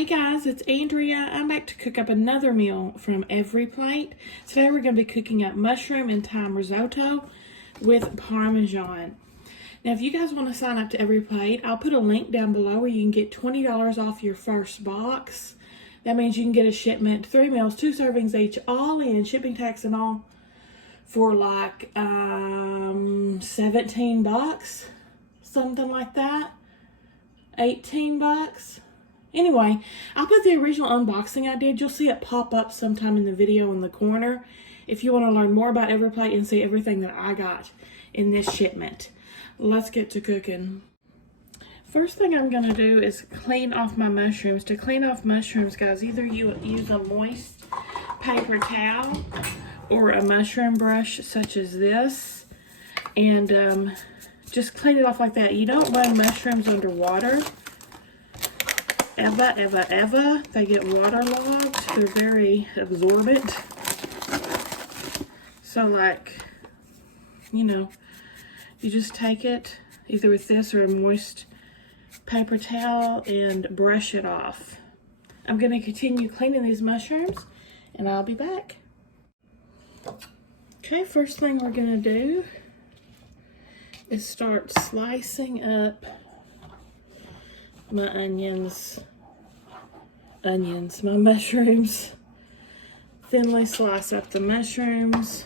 Hey guys, it's Andrea. I'm back to cook up another meal from Every Plate. Today we're going to be cooking up mushroom and thyme risotto with Parmesan. Now if you guys want to sign up to Every Plate, I'll put a link down below where you can get $20 off your first box. That means you can get a shipment, 3 meals, 2 servings each, all in, shipping tax and all, for like 17 bucks, something like that. 18 bucks. Anyway, I'll put the original unboxing I did. You'll see it pop up sometime in the video in the corner if you want to learn more about Every Plate and see everything that I got in this shipment. Let's get to cooking. First thing I'm going to do is clean off my mushrooms. To clean off mushrooms, guys, either you use a moist paper towel or a mushroom brush such as this, and just clean it off like that. You don't run mushrooms under water. Ever. They get waterlogged. They're very absorbent. So like, you know, you just take it either with this or a moist paper towel and brush it off. I'm going to continue cleaning these mushrooms and I'll be back. Okay, first thing we're going to do is start slicing up my my mushrooms. Thinly slice up the mushrooms.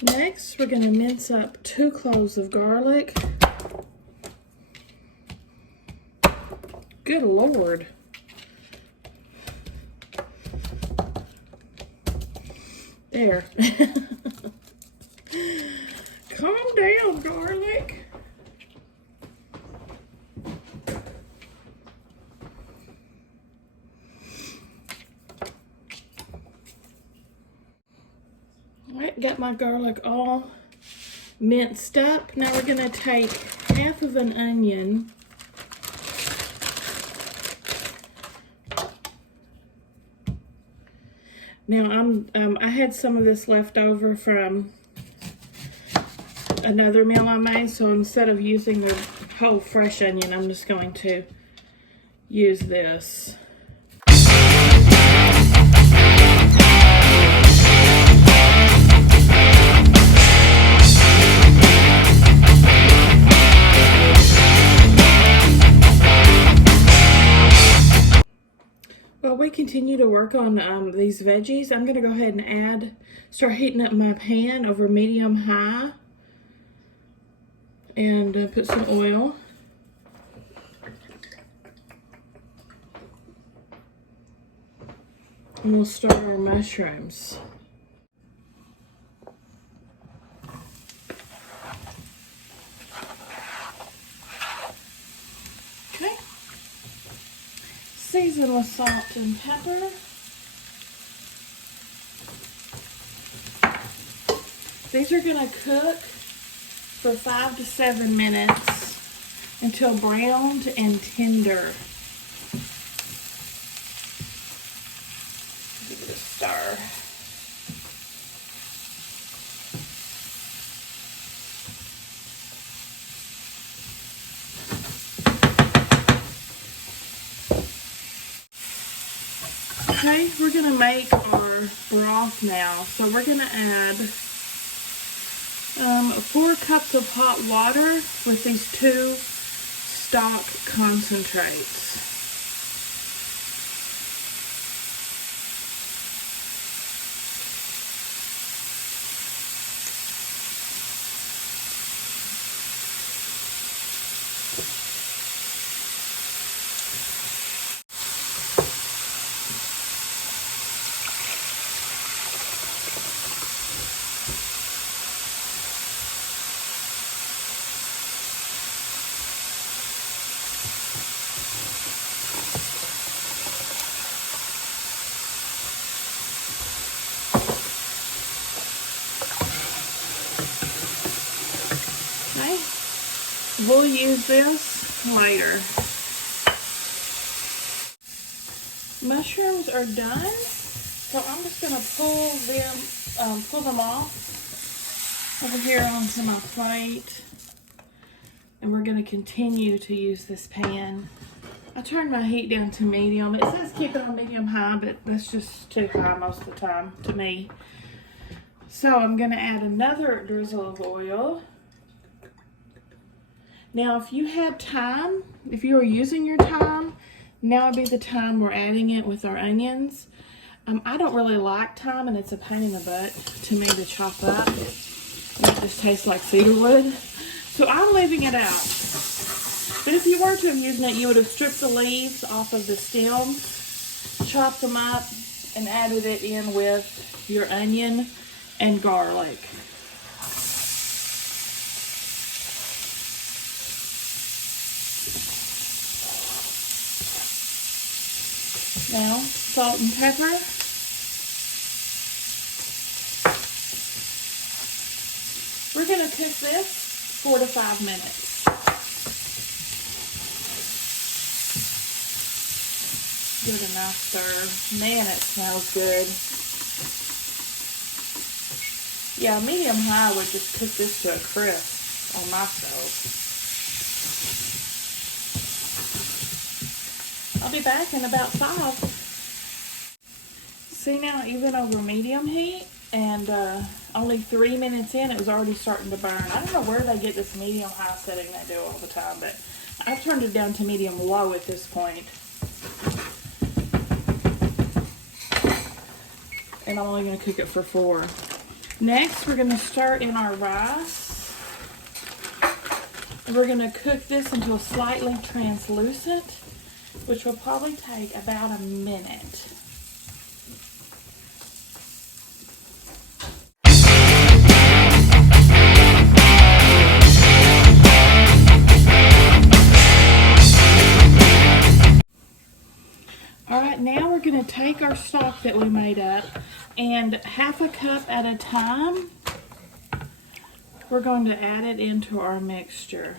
Next, we're going to mince up 2 cloves of garlic. Good Lord. There. Calm down, garlic. Alright, got my garlic all minced up. Now we're going to take half of an onion. Now I had some of this left over from another meal I made, so instead of using the whole fresh onion, I'm just going to use this. While we continue to work on these veggies, I'm going to go ahead and start heating up my pan over medium-high and put some oil. And we'll start our mushrooms. Okay. Season with salt and pepper. These are going to cook for 5 to 7 minutes until browned and tender. Give it a stir. Okay, we're going to make our broth now. So we're going to add 4 cups of hot water with these 2 stock concentrates. We'll use this later. Mushrooms are done, so I'm just going to pull them off over here onto my plate, and we're going to continue to use this pan. I turned my heat down to medium. It says keep it on medium high, but that's just too high most of the time to me. So I'm going to add another drizzle of oil. Now, if you had time, if you were using your time, now would be the time we're adding it with our onions. I don't really like thyme, and it's a pain in the butt to me to chop up. It just tastes like cedarwood. So I'm leaving it out. But if you were to have used it, you would have stripped the leaves off of the stems, chopped them up, and added it in with your onion and garlic. Now, salt and pepper. We're going to cook this 4 to 5 minutes. Give it a nice stir. Man, it smells good. Yeah, medium high would just cook this to a crisp on my stove. I'll be back in about 5. See now, even over medium heat, and only 3 minutes in, it was already starting to burn. I don't know where they get this medium high setting they do all the time, but I've turned it down to medium low at this point. And I'm only going to cook it for 4. Next, we're going to start in our rice. We're going to cook this until slightly translucent, which will probably take about a minute. All right, now we're going to take our stock that we made up, and half a cup at a time, we're going to add it into our mixture.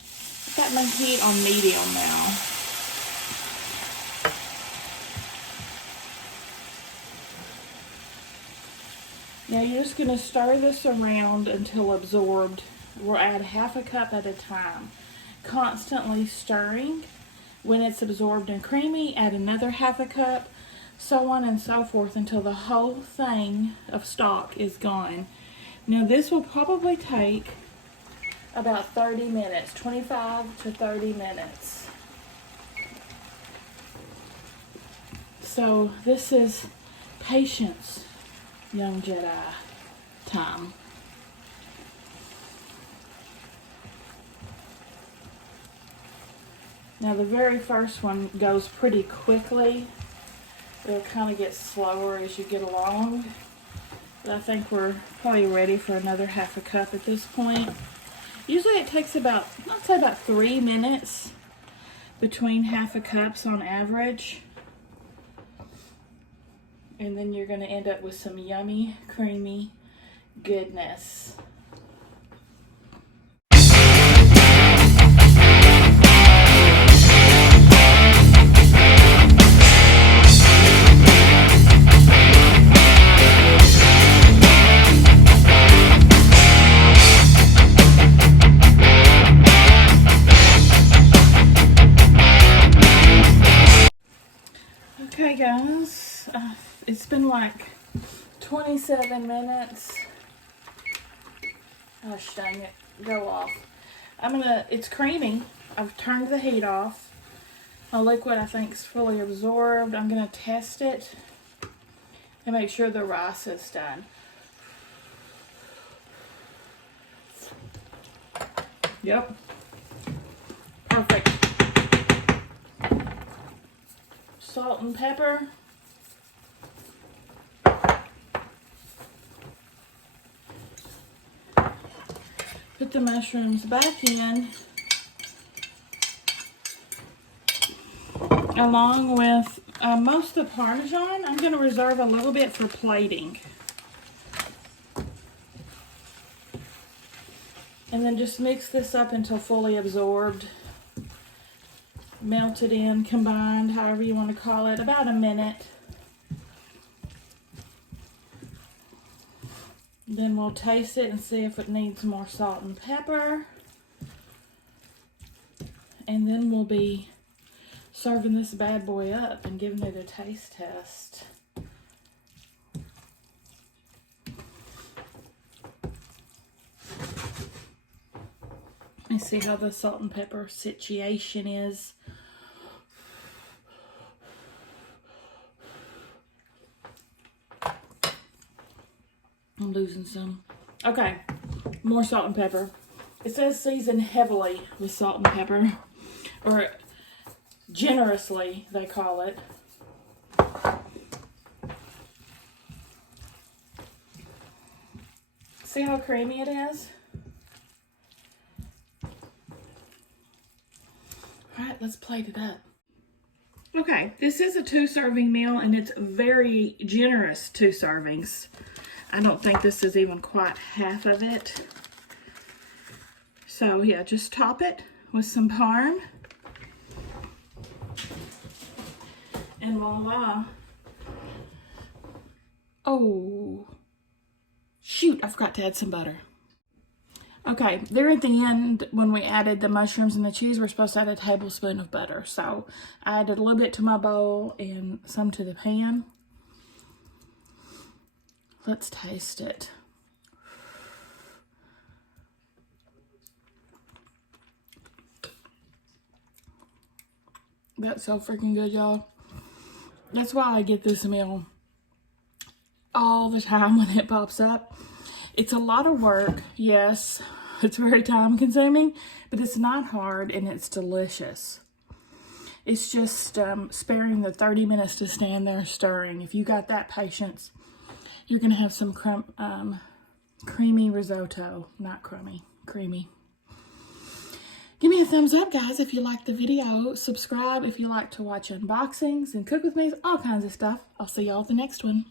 I've got my heat on medium now. Now you're just going to stir this around until absorbed. We'll add half a cup at a time, constantly stirring. When it's absorbed and creamy, add another half a cup, so on and so forth until the whole thing of stock is gone. Now this will probably take about 30 minutes, 25 to 30 minutes. So this is patience, young Jedi time. Now the very first one goes pretty quickly. It'll kind of get slower as you get along. But I think we're probably ready for another half a cup at this point. Usually it takes about, I'd say about 3 minutes between half a cups on average. And then you're going to end up with some yummy, creamy goodness. Okay guys, it's been like 27 minutes. Gosh dang it, go off. It's creamy. I've turned the heat off. My liquid I think is fully absorbed. I'm gonna test it and make sure the rice is done. Yep, perfect. Salt and pepper. Put the mushrooms back in, along with most of the Parmesan. I'm going to reserve a little bit for plating. And then just mix this up until fully absorbed, melted in, combined, however you want to call it, about a minute. Then we'll taste it and see if it needs more salt and pepper. And then we'll be serving this bad boy up and giving it a taste test. Let's see how the salt and pepper situation is. I'm losing some. Okay, more salt and pepper. It says season heavily with salt and pepper, or generously, they call it. See how creamy it is? All right, let's plate it up. Okay, this is a 2-serving meal, and it's very generous 2 servings. I don't think this is even quite half of it. So yeah, just top it with some parm. And voila. Oh, shoot, I forgot to add some butter. Okay, there at the end, when we added the mushrooms and the cheese, we're supposed to add a tablespoon of butter. So I added a little bit to my bowl and some to the pan. Let's taste it. That's so freaking good, y'all. That's why I get this meal all the time when it pops up. It's a lot of work, yes. It's very time consuming, but it's not hard and it's delicious. It's just sparing the 30 minutes to stand there stirring. If you got that patience, you're gonna have some creamy risotto. Not crummy, creamy. Give me a thumbs up, guys, if you liked the video. Subscribe if you like to watch unboxings and cook with me, all kinds of stuff. I'll see y'all at the next one.